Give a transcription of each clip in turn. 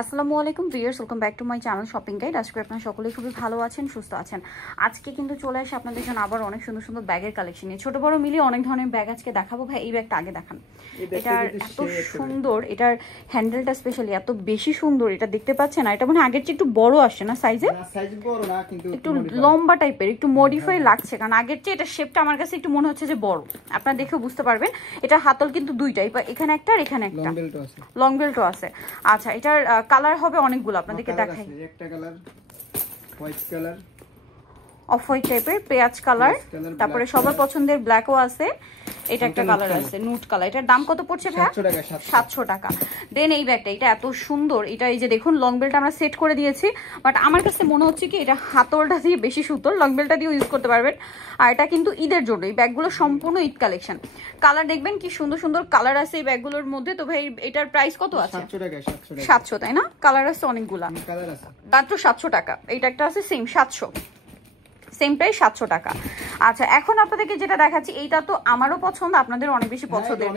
আসসালামু আলাইকুম viewers, welcome back to my channel shopping guide. আজকে আপনারা সকলেই খুবই ভালো আছেন, সুস্থ আছেন। আজকে কিন্তু চলে আসে আপনাদের জন্য আবার অনেক সুন্দর সুন্দর ব্যাগের কালেকশন নিয়ে। ছোট বড় মিলিয়ে অনেক ধরনের ব্যাগ আজকে দেখাবো। ভাই এই ব্যাগটা আগে দেখান। এটার এত সুন্দর, এটার হ্যান্ডেলটা স্পেশালি এত বেশি সুন্দর। এটা দেখতে পাচ্ছেন না, এটা মানে আগের চেয়ে একটু বড় আসছে না সাইজে, সাইজ বড় না কিন্তু একটু লম্বা টাইপের, একটু মডিফাই লাগছে। কারণ আগের চেয়ে এটা শেপটা আমার কাছে একটু মনে হচ্ছে যে বড়। আপনারা দেখেও বুঝতে পারবেন। এটা হাতল কিন্তু দুইটাই, এখানে একটা আর এখানে একটা, লং বেল্টও আছে। আচ্ছা, এটার কালার হবে অনেকগুলো, আপনাদেরকে দেখাই। একটা colour white colour, off white টাইপের, পেঁয়াজ কালার, তারপরে সবার পছন্দের ব্ল্যাকও আছে। এটা একটা কালার আছে নুট কালার। এটার দাম কত পড়ছে ভাই? 700 টাকা। দেন এই ব্যাগটা, এটা এত সুন্দর। এটা এই যে দেখুন, লং বেল্ট আমরা সেট করে দিয়েছি, বাট আমার কাছে মনে হচ্ছে কি এটা হাতলটা দিয়ে বেশি সুন্দর। লং বেল্টটা দিয়েও ইউজ করতে পারবেন। আর এটা কিন্তু ঈদের জন্য, এই ব্যাগগুলো সম্পূর্ণ ঈদ কালেকশন। কালার দেখবেন কি সুন্দর সুন্দর কালার আছে এই ব্যাগগুলোর মধ্যে। তো ভাই এটার প্রাইস কত আছে? 700, তাই না? কালার আছে অনেকগুলা, মাত্র 700 টাকা। এইটা একটা আছে সেম 700, সেম প্রাইস 700 টাকা। আচ্ছা, এখন আপনাদেরকে যেটা দেখাচ্ছি, এইটা তো আমারও পছন্দ, আপনাদের অনেক বেশি পছন্দের।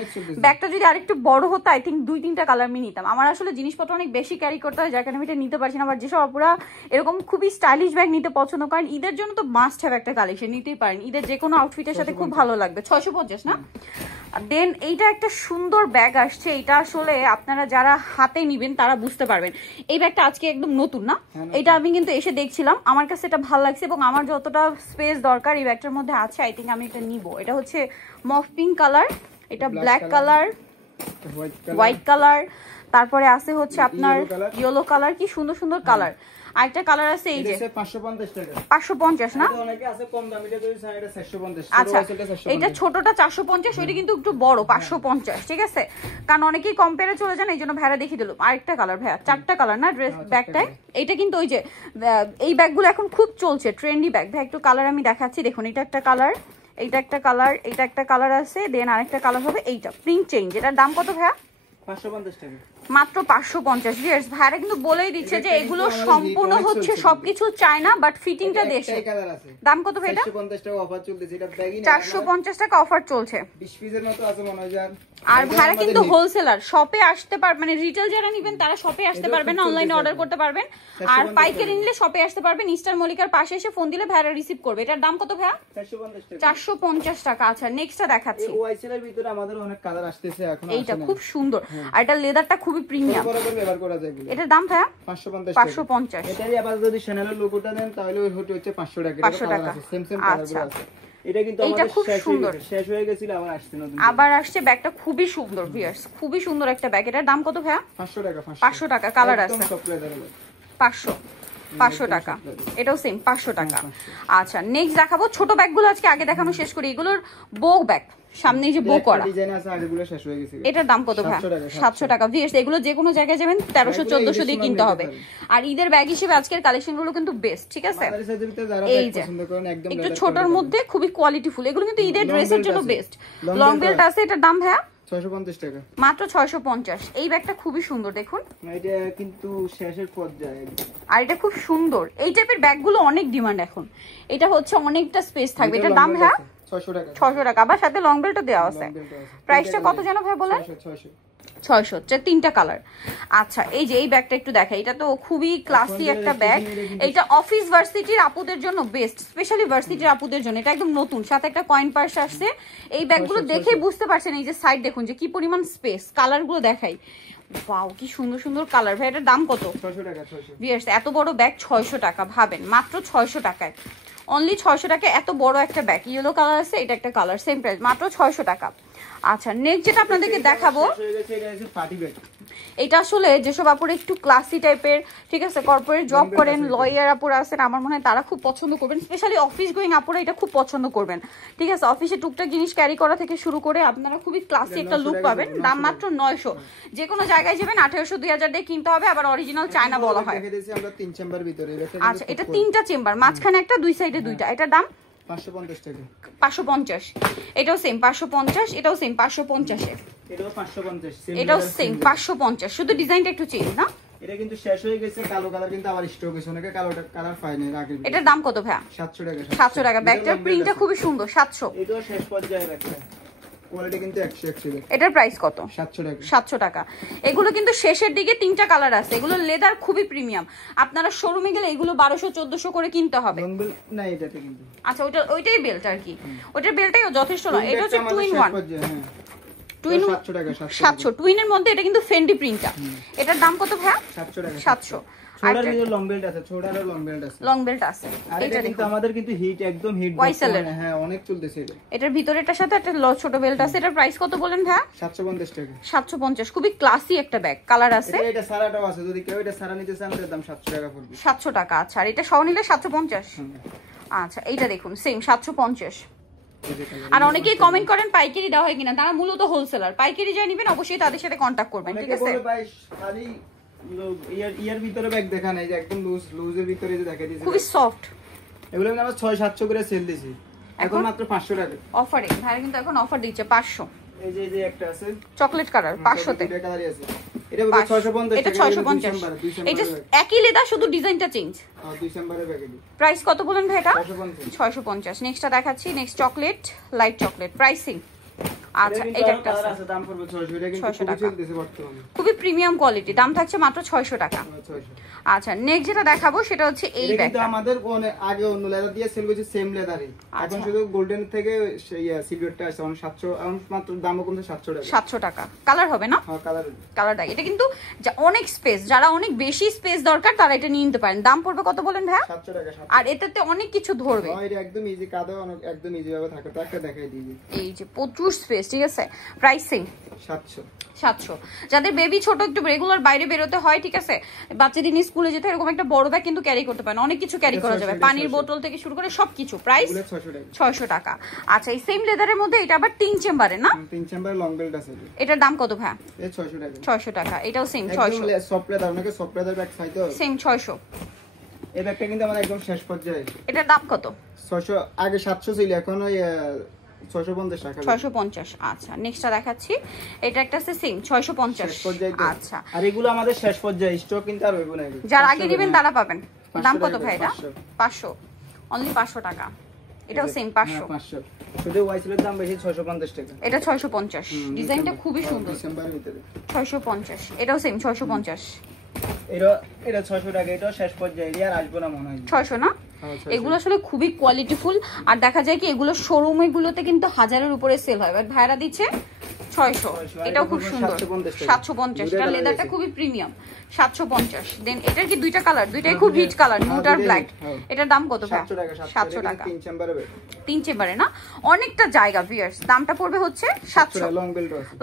ব্যাগটা যদি আরেকটু বড় হতো, আই থিঙ্ক 2-3টা কালার আমি নিতাম। আমার আসলে জিনিসপত্র অনেক বেশি ক্যারি করতে হয়, যার কারণে আমি এটা নিতে পারছি না। আবার যেসব আপুরা এরকম খুবই স্টাইলিশ ব্যাগ নিতে পছন্দ করেন, ঈদের জন্য তো মাস্ট হ্যাভ একটা কালেকশন নিতেই পারেন। ঈদের যে কোনো আউটফিটের সাথে খুব ভালো লাগবে। 650 না? দেন এইটা একটা সুন্দর ব্যাগ আসছে। এটা আসলে আপনারা যারা হাতে নিবেন তারা বুঝতে পারবেন। এই ব্যাগটা আজকে একদম নতুন না, এটা আমি কিন্তু এসে দেখছিলাম, আমার কাছে এটা ভালো লাগছে এবং আমার যতটা স্পেস দরকার এই ব্যাগটার মধ্যে আছে, আই থিঙ্ক আমি এটা নিব। এটা হচ্ছে মফ পিঙ্ক কালার, এটা ব্ল্যাক কালার, হোয়াইট কালার, তারপরে আছে হচ্ছে আপনার ইয়েলো কালার। কি সুন্দর সুন্দর কালার। আরেকটা কালার আছে এই যে 550 টাকা। 550 না? অনেকে আছে কম দামি, এটা যদি চাই এটা 450। আচ্ছা, এটা ছোটটা 450, ওইটা কিন্তু একটু বড় 550, ঠিক আছে? কারণ অনেকেই কম্পেয়ারে চলে যান, এইজন্য ভাইরা দেখিয়ে দিল। আরেকটা কালার ভাইয়া, 4টা কালার না ড্রেস ব্যাগটায়। এটা কিন্তু ওই যে এই ব্যাগগুলো এখন খুব চলছে, ট্রেন্ডি ব্যাগ। ভাই একটু কালার আমি দেখাচ্ছি, দেখুন। এটা একটা কালার, এইটা একটা কালার, এইটা একটা কালার আছে। দেন আরেকটা কালার হবে এইটা, প্রিন্ট চেঞ্জ। এটার দাম কত ভাইয়া? 550 টাকা, মাত্র 550। ভিউয়ার্স, ভাইরা কিন্তু বলেই দিচ্ছে যে এগুলো সম্পূর্ণ হচ্ছে সবকিছু চায়না, বাট ফিটিংটা দেশে। দাম কত ভাই? এটা 450 টাকা অফার চলতেছে। এটা ব্যাগই না, 450 টাকা অফার চলছে। 20 পিসের মতো আছে মনে হয়। আর ভাইরা কিন্তু হোলসেলার, শপে আসতে পারবে, মানে রিটেল যারা নেবেন তারা শপে আসতে পারবেন না, অনলাইনে অর্ডার করতে পারবেন। আর পাইকারি নিলে শপে আসতে পারবেন। ইস্টার মল্লিকার পাশে এসে ফোন দিলে ভাইরা রিসিভ করবে। এটার দাম কত ভাইয়া? 450 টাকা। আচ্ছা, নেক্সটটা দেখাচ্ছি। এই ওয়াইসেল এর ভিতরে আমাদের অনেক কালার আসতেছে এখন। এইটা খুব সুন্দর, আর এটা লেদারটা খুবই প্রিমিয়াম। ব্যবহার করা যায়। এটার দাম ভাইয়া 550। এটারই আবার যদি চ্যানেলের লোগোটা দেন তাহলে ওই হচ্ছে 500 টাকা। 500 টাকা। সেম কালারগুলো আছে। এটা কিন্তু আমাদের শেষ হয়ে গেছিল, আবার আসছে নতুন, আবার আসছে। ব্যাগটা খুবই সুন্দর ভিউয়ার্স, খুবই সুন্দর একটা ব্যাগ। এটার দাম কত ভাইয়া? 500 টাকা। 500 টাকা। কালার আছে 500 টাকা। এটাও সেম 500 টাকা। আচ্ছা, নেক্সট দেখাবো ছোট ব্যাগগুলো। আজকে আগে দেখানো শেষ করি। এগুলোর বো ব্যাগ, সামনে যে বো করা ডিজাইন আছে, আগেগুলো শেষ হয়ে গেছে। এটার দাম কত ভাই? 700 টাকা। ভিউয়ার্স, এগুলো যে কোনো জায়গায় যাবেন 1300-1400 দিয়ে কিনতে হবে। আর ঈদের ব্যাগ হিসেবে আজকের কালেকশনগুলো কিন্তু বেস্ট, ঠিক আছে? এই যে একটু ছোটর মধ্যে খুবই কোয়ালিটিফুল, এগুলো কিন্তু ঈদের ড্রেসের জন্য বেস্ট। লং বেল্ট আছে। এটার দাম ভাইয়া 650 টাকা, মাত্র 650। এই ব্যাগটা খুবই সুন্দর, দেখুন। এটা কিন্তু শেষের পর্যায়ে, আর এটা খুব সুন্দর। এই টাইপের ব্যাগগুলো অনেক ডিমান্ড এখন। এটা হচ্ছে অনেকটা স্পেস থাকবে। এটার দাম ভাইয়া 600 টাকা। আবার সাথে লং বেল্টও দেওয়া আছে। প্রাইসটা কত যেন ভাই বলেন? 600। 3টা কালার। আচ্ছা, এই যে এই ব্যাগটা একটু দেখা, এটা তো খুবই ক্লাসি একটা ব্যাগ। এটা অফিস ভার্সিটির আপুদের জন্য বেস্ট, স্পেশালি ভার্সিটির আপুদের জন্য। এটা একদম নতুন, সাথে একটা কয়েন পার্স আসছে। এই ব্যাগগুলো দেখেই বুঝতে পারছেন, এই যে সাইড দেখুন যে কি পরিমাণ স্পেস। কালারগুলো দেখাই, ওয়াও কি সুন্দর সুন্দর কালার। ভাই এটার দাম কত? 600 টাকা। ভিউয়ার্স, এত বড় ব্যাগ 600 টাকা। ভাবেন, মাত্র 600 টাকায়, অনলি 600 টাকা এত বড় একটা ব্যাগ। ইয়েলো কালার আছে, এটা একটা কালার, সেম প্রাইস, মাত্র 600 টাকা। আচ্ছা, নেক্সট যেটা আপনাদেরকে দেখাবো, এটা আসলে যেসব আপুরা একটু ক্লাসি টাইপের, ঠিক আছে, কর্পোরেট জব করেন, লয়ার আপুরা আছেন, আমার মনে হয় তারা খুব পছন্দ করবেন। স্পেশালি অফিস গোয়িং আপুরা এটা খুব পছন্দ করবেন, ঠিক আছে? অফিসে টুকটাক জিনিস ক্যারি করা থেকে শুরু করে আপনারা খুবই ক্লাসি একটা লুক পাবেন। দাম মাত্র 900। যে কোনো জায়গায় যাবেন 1800-2000 দিয়ে কিনতে হবে। আবার অরিজিনাল চায়না বলা হয়। আচ্ছা, এটা 3টা চেম্বার, মাঝখানে একটা, দুই সাইডে 2টা। এটার দাম 550 টাকা। 550। এটাও সেম 550। এটাও সেম 550 এ। এটাও সেম 550। শুধু ডিজাইনটা একটু চেঞ্জ না? এটা কিন্তু শেষ হয়ে গেছে, কালো কালার কিন্তু আবার স্টক হয়েছে, অনেকে কালো কালার পায় না আগে। এটার দাম কত ভাই? 700 টাকা। 700 টাকা। ব্যাগটার প্রিন্টটা খুবই সুন্দর। 700। এটাও শেষ পর্যায়ে ব্যাগটা। কোয়ালিটি কিন্তু 100 এটার প্রাইস কত? 700 টাকা। 700 টাকা। এগুলো কিন্তু শেষের দিকে 3টা কালার আছে, এগুলো লেদার খুবই প্রিমিয়াম। আপনারা শোরুমে গেলে এগুলো 1200-1400 করে কিনতে হবে। লং বেল্ট না এটাতে কিন্তু। আচ্ছা ওইটাই বেল্ট আর কি, ওইটার বেল্টটাই যথেষ্ট নয়। এটা হচ্ছে 2 in 1 টুইন 700 টাকা। 700 টুইনের মধ্যে এটা কিন্তু ফেন্ডি প্রিন্টটা। এটার দাম কত ভাই? 700 টাকা। 700। ছোটার ভিতর লং বেল্ট আছে, ছোটার লং বেল্ট আছে। লং বেল্ট আছে। এটা কিন্তু আমাদের কিন্তু হিট একদম হিট হ্যাঁ অনেক চলতেছে এটা। এটার ভিতরেটার সাথে একটা ছোট বেল্ট আছে। এটার প্রাইস কত বলেন ভাই? 750 টাকা। 750। খুবই ক্লাসি একটা ব্যাগ, কালার আছে। এটা সারাটাও আছে, যদি কেউ এটা সারা নিতে চান তার দাম 700 টাকা পড়বে। 700 টাকা। আচ্ছা আর এটা সহ নিলে 750। আচ্ছা এইটা দেখুন সেম 750। আর অনেকেই কমেন্ট করেন পাইকারি দেওয়া হয় কিনা, তারা মূলত হোলসেলার। পাইকারি যা নেবেন অবশ্যই তাদের সাথে কন্টাক্ট করবেন, ঠিক আছে? ইয়ার ভিতরে ব্যাগ দেখা নাই যে একদম লুজের ভিতরে যে দেখা দিয়েছে, খুবই সফট। এগুলো আমরা 600-700 করে সেল দিছি, এখন মাত্র 500 টাকা অফারে। ভাই কিন্তু এখন অফার দিচ্ছে 500। এই যে একটা আছে চকলেট কালার 500 তে। এটা কালারই আছে, এটা 650 এটা 650। এটা একই লেদা, শুধু ডিজাইনটা চেঞ্জ। ডিসেম্বরে ব্যাগ এর প্রাইস কত বলেন ভাই এটা? 650। নেক্সটটা দেখাচ্ছি, next chocolate, light chocolate. Pricing আচ্ছা এটা একটা আছে, দাম পড়বে 600। এটা কিন্তু খুবই চলতেছে বর্তমানে, খুবই প্রিমিয়াম কোয়ালিটি। দাম থাকছে মাত্র 600 টাকা। 600। আচ্ছা নেক্সট যেটা দেখাবো সেটা হচ্ছে এই ব্যাগটা। কিন্তু আমাদের আগে অন্য লেদার দিয়ে সেল করছি, সেম লেদারই। এখন শুধু গোল্ডেন থেকে সেই সিলভারটা আছে, এখন 700, এখন মাত্র দামও কমছে 700 টাকা। 700 টাকা। কালার হবে না? হ্যাঁ কালার। কালারটা এটা কিন্তু অনেক স্পেস, যারা অনেক বেশি স্পেস দরকার তারা এটা নিয়ে নিতে পারেন। দাম পড়বে কত বলেন ভাই? 700 টাকা। আর এটাতে অনেক কিছু ধরবে। হ্যাঁ এটা একদম ইজি, কাঁধে একদম ইজি ভাবে থাকে। তো একটা দেখাই দিই, এই যে প্রচুর স্পেস, ঠিক আছে? প্রাইসিং 700। যাদের বেবি ছোট, একটু রেগুলার বাইরে বেরোতে হয়, ঠিক আছে, বাচ্চাদের নিয়ে স্কুলে যেতে, এরকম একটা বড় ব্যাগ কিন্তু ক্যারি করতে পারেন, অনেক কিছু ক্যারি করা যাবে, পানির বোতল থেকে শুরু করে সবকিছু। প্রাইস 600 টাকা। আচ্ছা এই সেম লেদারের মধ্যে এটা আবার 3 চেম্বারে না? 3 চেম্বার লং বেল্ট আছে। এটার দাম কত ভাই? এই 600 টাকা। 600 টাকা। এটাও সেম 600। সফট লেদার, অনেকে সফট লেদার ব্যাগ চাইতো, সেম 600। এই ব্যাগটা কিন্তু আমার একদম শেষ পর্যায়ে। এটার দাম কত? 600। আগে 700 ছিল, এখন ওই 650 টাকা। 650। আচ্ছা নেক্সটটা দেখাচ্ছি, এটা একটা আছে সেম 650। আচ্ছা আর এগুলো আমাদের শেষ পর্যায়ে, স্টক কিন্তু আর হইব না। যারা আগে নেবেন তারা পাবেন। দাম কত ভাই এটা? 500। অনলি 500 টাকা। এটাও সেম 500। 500। শুধু ওয়াইসেলের দাম বেশি 650 টাকা। এটা 650। ডিজাইনটা খুবই সুন্দর। ডিসেম্বরের ভিতরে 650। এটাও সেম 650। এটা 600 টাকা। এটাও শেষ পর্যায়ে, এর আর আসবে না মনে হয়। 600 না? এগুলো আসলে খুবই কোয়ালিটিফুল। আর দেখা যায় কি এগুলো শোরুমে গুলোতে কিন্তু 1000-এর উপরে সেল হয়, বাট ভাইরা দিচ্ছে 600। এটাও খুব সুন্দর 750। এটা লেদারটা খুবই প্রিমিয়াম 750। দেন এটার কি দুইটা কালার, দুইটাই খুব হিট কালার, নিউড আর ব্ল্যাক। এটার দাম কত ভাই? 700 টাকা। 3 চেম্বারে না? অনেকটা জায়গা ভিউয়ার্স। দামটা পড়বে হচ্ছে 700।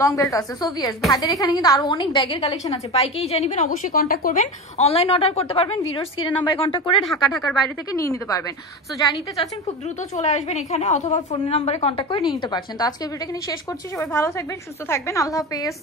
লং বেল্ট আছে। সো ভিউয়ার্স ভাইদের এখানে কিন্তু আরো অনেক ব্যাগের কালেকশন আছে, পাইকারি জানিবেন অবশ্যই কন্টাক্ট করবেন। অনলাইন অর্ডার করতে পারবেন, ভিডিওর স্ক্রিনের নাম্বারে কন্টাক্ট করে ঢাকার বাইরে থেকে নিয়ে নিতে পারবেন। সো যারা নিতে চাচ্ছেন খুব দ্রুত চলে আসবেন এখানে, অথবা ফোন নাম্বারে কন্টাক্ট করে নিয়ে নিতে পারছেন। তো আজকের ভিডিওটা এখানে শেষ করছি। সবাই ভালো থাকবেন, সুস্থ থাকবেন। আল্লাহ হাফেজ।